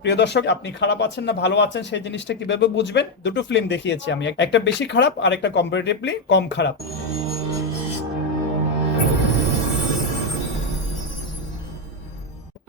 প্রিয় দর্শক, আপনি খারাপ আছেন না, ভালো আছেন, সেই জিনিসটা কীভাবে বুঝবেন? দুটো ফিল্ম দেখিয়েছি আমি। একটা বেশি খারাপ আর একটা কম্পারেটিভলি কম খারাপ।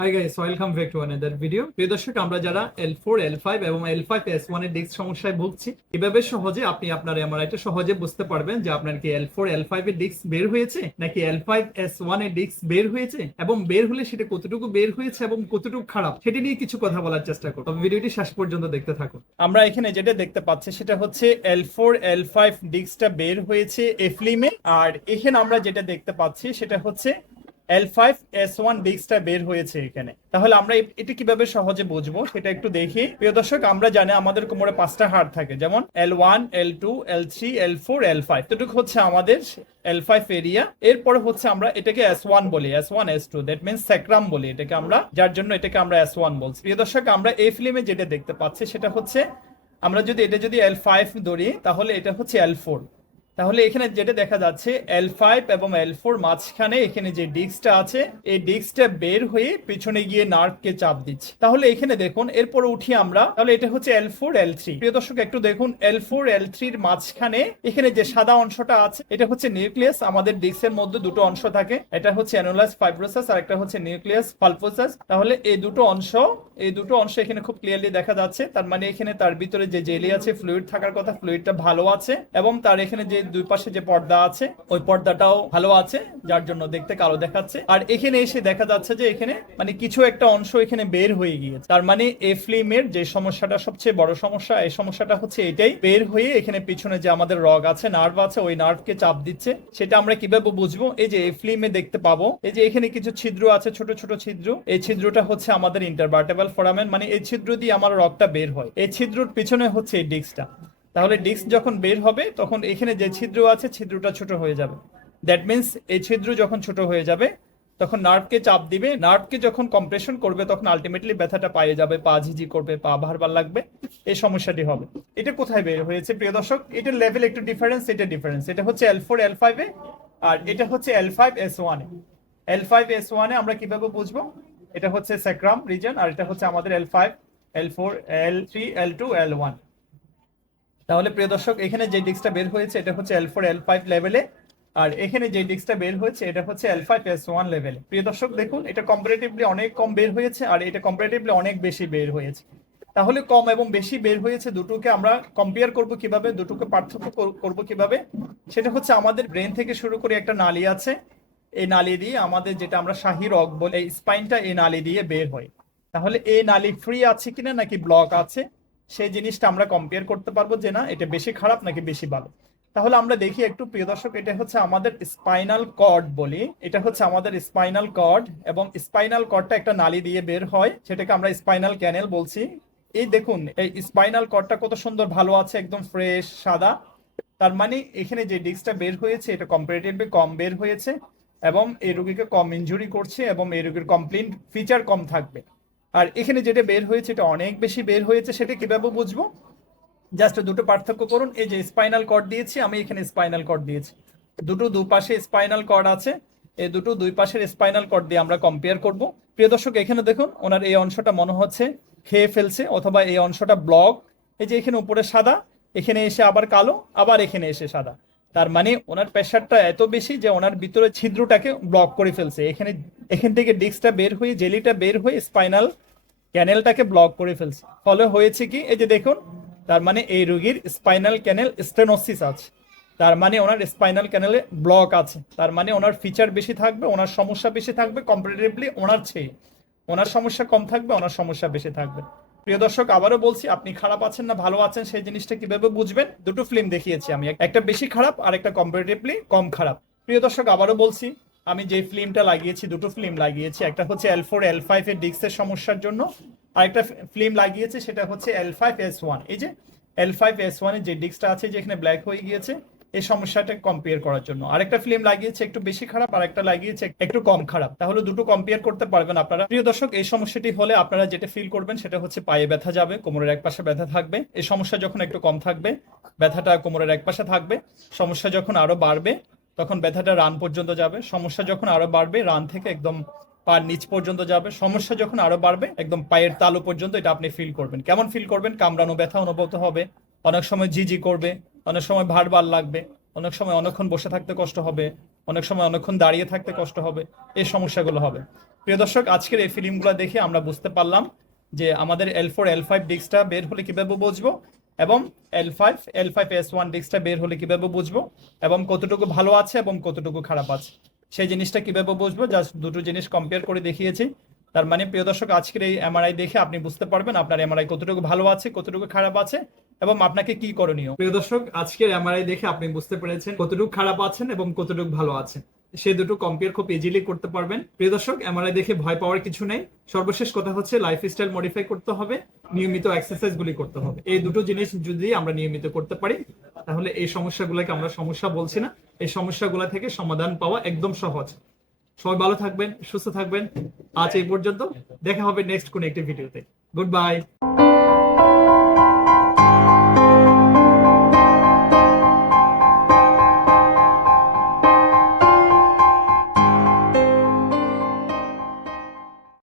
Hi guys welcome back to another video প্রিয় দর্শক, আমরা যারা L4 L5 এবং L5 S1 এর ডিস্ক সমস্যায় ভুগছি কীভাবে সহজে আপনি আপনার এমআরআইটা সহজে বুঝতে পারবেন যে আপনার কি L4 L5 এর ডিস্ক বের হয়েছে, নাকি L5 S1 এর ডিস্ক বের হয়েছে, এবং বের হলে সেটা কতটুকু বের হয়েছে এবং কতটুকু খারাপ, সেটা নিয়ে কিছু কথা বলার চেষ্টা করব। ভিডিওটি শেষ পর্যন্ত দেখতে থাকুন। আমরা এখানে যেটা দেখতে পাচ্ছি, সেটা হচ্ছে L4 L5 ডিস্কটা বের হয়েছে এফলিমে আর এখানে আমরা যেটা দেখতে পাচ্ছি, সেটা হচ্ছে L5 S1 ডিস্কটা বের হয়েছে এখানে। তাহলে আমরা এটা কীভাবে সহজে বুঝব? সেটা একটু দেখি। প্রিয় দর্শক, আমরা জানি আমাদের কোমরে পাঁচটা হাড় থাকে। যেমন এল ওয়ান এল টু এল L1 L2 L3 L4 L5 এতটুকু হচ্ছে আমাদের L5 এরিয়া এরপরে হচ্ছে আমরা এটাকে S1 বলি। S1 S2 that means sacrum বলি এটাকে আমরা। যার জন্য এটাকে আমরা S1 বলছি। প্রিয় দর্শক, আমরা এই ফিল্মে যেটা দেখতে পাচ্ছি সেটা হচ্ছে, আমরা যদি এটা যদি L5 ধরি, তাহলে এটা হচ্ছে L4 তাহলে এখানে যেটা দেখা যাচ্ছে এল ফাইভ এবং এল ফোর মাঝখানে এখানে যে ডিস্কটা আছে, এই ডিস্কটা বের হয়ে পিছনে গিয়ে নার্ভকে চাপ দিচ্ছে। তাহলে এখানে দেখুন, এরপর উঠি আমরা। তাহলে এটা হচ্ছে এল ফোর এল থ্রি প্রিয় দর্শক, একটু দেখুন এল ফোর এল থ্রির মাঝখানে এখানে যে সাদা অংশটা আছে, এটা হচ্ছে নিউক্লিয়াস। আমাদের ডিস্কের মধ্যে দুটো অংশ থাকে। এটা হচ্ছে অ্যানুলাস ফাইব্রোসাস আর একটা হচ্ছে নিউক্লিয়াস পালপোসাস তাহলে এই দুটো অংশ এই দুটো অংশ এখানে খুব ক্লিয়ারলি দেখা যাচ্ছে। তার মানে এখানে তার ভিতরে যে জেলি আছে ফ্লুইড থাকার কথা ফ্লুইডটা ভালো আছে এবং তার এখানে যে দুই পাশে যে পর্দা আছে, ওই পর্দাটাও ভালো আছে, যার জন্য দেখতে কালো দেখাচ্ছে। আর এখানে এসে দেখা যাচ্ছে যে এখানে মানে কিছু একটা অংশ এখানে বের হয়ে গিয়েছে। তার মানে এফ্লিমের যে সমস্যাটা সবচেয়ে বড় সমস্যা, এই সমস্যাটা হচ্ছে এটাই। বের হয়ে এখানে পিছনে যে আমাদের রগ আছে নার্ভ আছে, ওই নার্ভকে চাপ দিচ্ছে। সেটা আমরা কীভাবে বুঝব? এই যে এফ্লিমে দেখতে পাবো। এই যে এখানে কিছু ছিদ্র আছে, ছোট ছোট ছিদ্র। এই ছিদ্রটা হচ্ছে আমাদের ইন্টারভার্টেবল ফোরামেন মানে এই ছিদ্র দিয়ে আমার রগটা বের হয়। এই ছিদ্রর পিছনে হচ্ছে এই ডিস্কটা। তাহলে ডিস্ক যখন বের হবে, তখন এখানে যে ছিদ্র আছে, ছিদ্রটা ছোট হয়ে যাবে। দ্যাট মিন্স এই ছিদ্র যখন ছোট হয়ে যাবে, তখন নার্ভকে চাপ দিবে। নার্ভকে যখন কম্প্রেশন করবে, তখন আলটিমেটলি ব্যথাটা পায়ে যাবে, পা ঝিঝি করবে, পা ভারবার লাগবে। এই সমস্যাটি হবে। এটা কোথায় বের হয়েছে, প্রিয় দর্শক? এটার লেভেল একটু ডিফারেন্স এটা ডিফারেন্স এটা হচ্ছে এল ফোর এল ফাইভে আর এটা হচ্ছে এল ফাইভ এস ওয়ানে এল ফাইভ এস ওয়ানে আমরা কীভাবে বুঝব? এটা হচ্ছে স্যাক্রাম রিজন আর এটা হচ্ছে আমাদের L five L four L three L two L one তাহলে প্রিয় দর্শক, এখানে যে ডিস্কটা বের হয়েছে, এটা হচ্ছে এল ফোর এল ফাইভ লেভেলে আর এখানে যে ডিস্কটা বের হয়েছে, এটা হচ্ছে এল ফাইভ এস ওয়ান লেভেলে প্রিয় দর্শক, দেখুন, এটা কম্পারেটিভলি অনেক কম বের হয়েছে আর এটা কম্পারেটিভলি অনেক বেশি বের হয়েছে। তাহলে কম এবং বেশি বের হয়েছে দুটোকে আমরা কম্পেয়ার করব কীভাবে, দুটোকে পার্থক্য কর- করব কীভাবে? সেটা হচ্ছে আমাদের ব্রেন থেকে শুরু করে একটা নালী আছে। এই নালী দিয়ে আমাদের যেটা আমরা শাহী রগ বলে, এই স্পাইনটা এই নালি দিয়ে বের হয়। তাহলে এই নালি ফ্রি আছে কিনা নাকি ব্লক আছে সেই জিনিসটা আমরা কম্পেয়ার করতে পারব যে না, এটা বেশি খারাপ নাকি বেশি ভালো। তাহলে আমরা দেখি একটু, প্রিয় দর্শক, এটা হচ্ছে আমাদের স্পাইনাল কর্ড বলি। এটা হচ্ছে আমাদের স্পাইনাল কর্ড এবং স্পাইনাল কর্ডটা একটা নালী দিয়ে বের হয়, সেটাকে আমরা স্পাইনাল ক্যানেল বলছি। এই দেখুন, এই স্পাইনাল কর্ডটা কত সুন্দর ভালো আছে, একদম ফ্রেশ সাদা। তার মানে এখানে যে ডিস্কটা বের হয়েছে, এটা কম্পারেটিভলি কম বের হয়েছে। এবং এই রোগীকে কম ইনজুরি করছে এবং এই রোগীর কমপ্লেন ফিচার কম থাকবে। আর এখানে যেটা বের হয়েছে, এটা অনেক বেশি বের হয়েছে, সেটা কীভাবে বুঝব? জাস্ট দুটো পার্থক্য করুন। এই যে স্পাইনাল কর্ড দিয়েছি, আমি এখানে স্পাইনাল কর্ড দিয়েছি। দুটো দুপাশে স্পাইনাল কর্ড আছে, এই দুটো দুই পাশের স্পাইনাল কর্ড দিয়ে আমরা কম্পেয়ার করব। প্রিয় দর্শক, এখানে দেখুন, ওনার এই অংশটা মনে হচ্ছে খেয়ে ফেলছে, অথবা এই অংশটা ব্লক এই যে এখানে উপরে সাদা, এখানে এসে আবার কালো, আবার এখানে এসে সাদা। তার মানে ওনার প্রেশারটা এত বেশি যে ওনার ভিতরে ছিদ্রটাকে ব্লক করে ফেলছে। এখানে, এখান থেকে ডিস্কটা বের হয়ে, জেলিটা বের হয়ে স্পাইনাল ক্যানেলটাকে ব্লক করে ফেলছে। ফলে হয়েছে কি, এই যে দেখুন, তার মানে এই রোগীর স্পাইনাল ক্যানেল স্টেনোসিস আছে। তার মানে ওনার স্পাইনাল ক্যানেলে ব্লক আছে। তার মানে ওনার ফিচার বেশি থাকবে, ওনার সমস্যা বেশি থাকবে কম্পারেটিভলি ওনার চেয়ে। ওনার সমস্যা কম থাকবে, ওনার সমস্যা বেশি থাকবে। প্রিয় দর্শক, আবারও বলছি, আপনি খারাপ আছেন না, ভালো আছেন, সেই জিনিসটা কীভাবে বুঝবেন? দুটো ফিল্ম দেখিয়েছি আমি, একটা বেশি খারাপ, আর একটা কম্পারেটিভলি কম খারাপ। প্রিয় দর্শক, আবারও বলছি, আমি যে ফিল্মটা লাগিয়েছি, দুটো ফিল্ম লাগিয়েছি, একটা হচ্ছে এল ফোর এল ফাইভ এর ডিস্কের সমস্যার জন্য, আরেকটা ফিল্ম লাগিয়েছি, সেটা হচ্ছে এল ফাইভ এস ওয়ান এই যে এল ফাইভ এস ওয়ানের যে ডিস্কটা আছে, যেখানে ব্ল্যাক হয়ে গিয়েছে এই সমস্যাটা কম্পেয়ার করার জন্য। আরেকটা ফিল্ম লাগিয়েছে একটু বেশি খারাপ আর একটা লাগিয়েছে একটু কম খারাপ। তাহলে দুটো কম্পেয়ার করতে পারবেন আপনারা। প্রিয় দর্শক, এই সমস্যাটি হলে আপনারা যেটা ফিল করবেন সেটা হচ্ছে পায়ে ব্যথা যাবে, কোমরের এক পাশে ব্যথা থাকবে। এই সমস্যা যখন একটু কম থাকবে, ব্যথাটা কোমরের এক পাশে থাকবে। সমস্যা যখন আরও বাড়বে, তখন ব্যথাটা রান পর্যন্ত যাবে। সমস্যা যখন আরও বাড়বে, রান থেকে একদম পার নিচ পর্যন্ত যাবে। সমস্যা যখন আরও বাড়বে, একদম পায়ের তালু পর্যন্ত এটা আপনি ফিল করবেন। কেমন ফিল করবেন? কামড়ানো ব্যথা অনুভূত হবে। অনেক সময় জিজি করবে। অনেক সময় ভার বার লাগবে, অনেক সময় অনেকক্ষণ বসে থাকতে কষ্ট হবে, অনেক সময় অনেকক্ষণ দাঁড়িয়ে থাকতে কষ্ট হবে, এই সমস্যাগুলো হবে। প্রিয় দর্শক, আজকের এই ফিল্মগুলো দেখে আমরা বুঝতে পারলাম যে আমাদের এল ফোর এল ফাইভ ডিস্কটা বের হলে কীভাবে বুঝব এবং L five L five S one ডিস্কটা বের হলে কীভাবে বুঝব এবং কতটুকু ভালো আছে এবং কতটুকু খারাপ আছে। সেই জিনিসটা কীভাবে বুঝব? জাস্ট দুটো জিনিস কম্পেয়ার করে দেখিয়েছি। তার মানে প্রিয় দর্শক, আজকের এই এমআরআই দেখে আপনি বুঝতে পারবেন আপনার এমআরআই কতটুকু ভালো আছে, কতটুকু খারাপ আছে এবং আপনাকে কি করণীয়। প্রিয় দর্শক, আজকের এমআরআই দেখে আপনি বুঝতে পেরেছেন কতটুকু খারাপ আছেন এবং কতটুকু ভালো আছেন। সে দুটো কম্পেয়ার খুব ইজিলি করতে পারবেন। প্রিয় দর্শক এমআরআই দেখে ভয় পাওয়ার কিছু নেই। সর্বশেষ কথা হচ্ছে লাইফস্টাইল মডিফাই করতে হবে, নিয়মিত এক্সারসাইজ গুলি করতে হবে। এই দুটো জিনিস যদি আমরা নিয়মিত করতে পারি, তাহলে এই সমস্যাগুলোকে আমরা সমস্যা বলছি না। এই সমস্যাগুলো থেকে সমাধান পাওয়া একদম সহজ। সবাই ভালো থাকবেন, সুস্থ থাকবেন। আজ এই পর্যন্ত। দেখা হবে নেক্সট কোন একটি ভিডিওতে গুড বাই